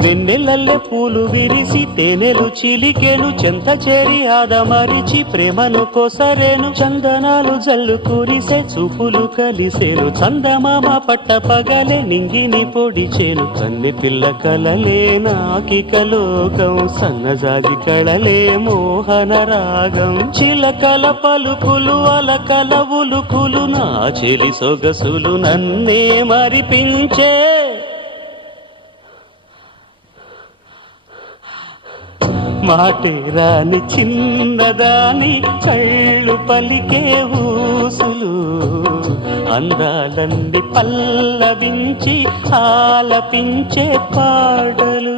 వెన్నెలల్లె పూలు విరిసి తేనెలు చిలికెను చెంత చేరి ఆదమరిచి ప్రేమను కొసరేను చందనాలు జల్లు కురిసే చూపులు కలిసేను చందమామ పట్ట పగలే నింగిని పొడిచేను కన్నె పిల్ల కలలే నాకిక లోకం సన్నజాజి కళలే మోహన రాగం చిలకల పలుకులు అలకల ఉలుకులు నా చెలి సొగసులు నన్నే మరిపించే మాటే రాని చిన్నదాని కళ్ళు పలికే ఊసులు అందాలన్నీ పల్లవించి ఆలపించే పాటలు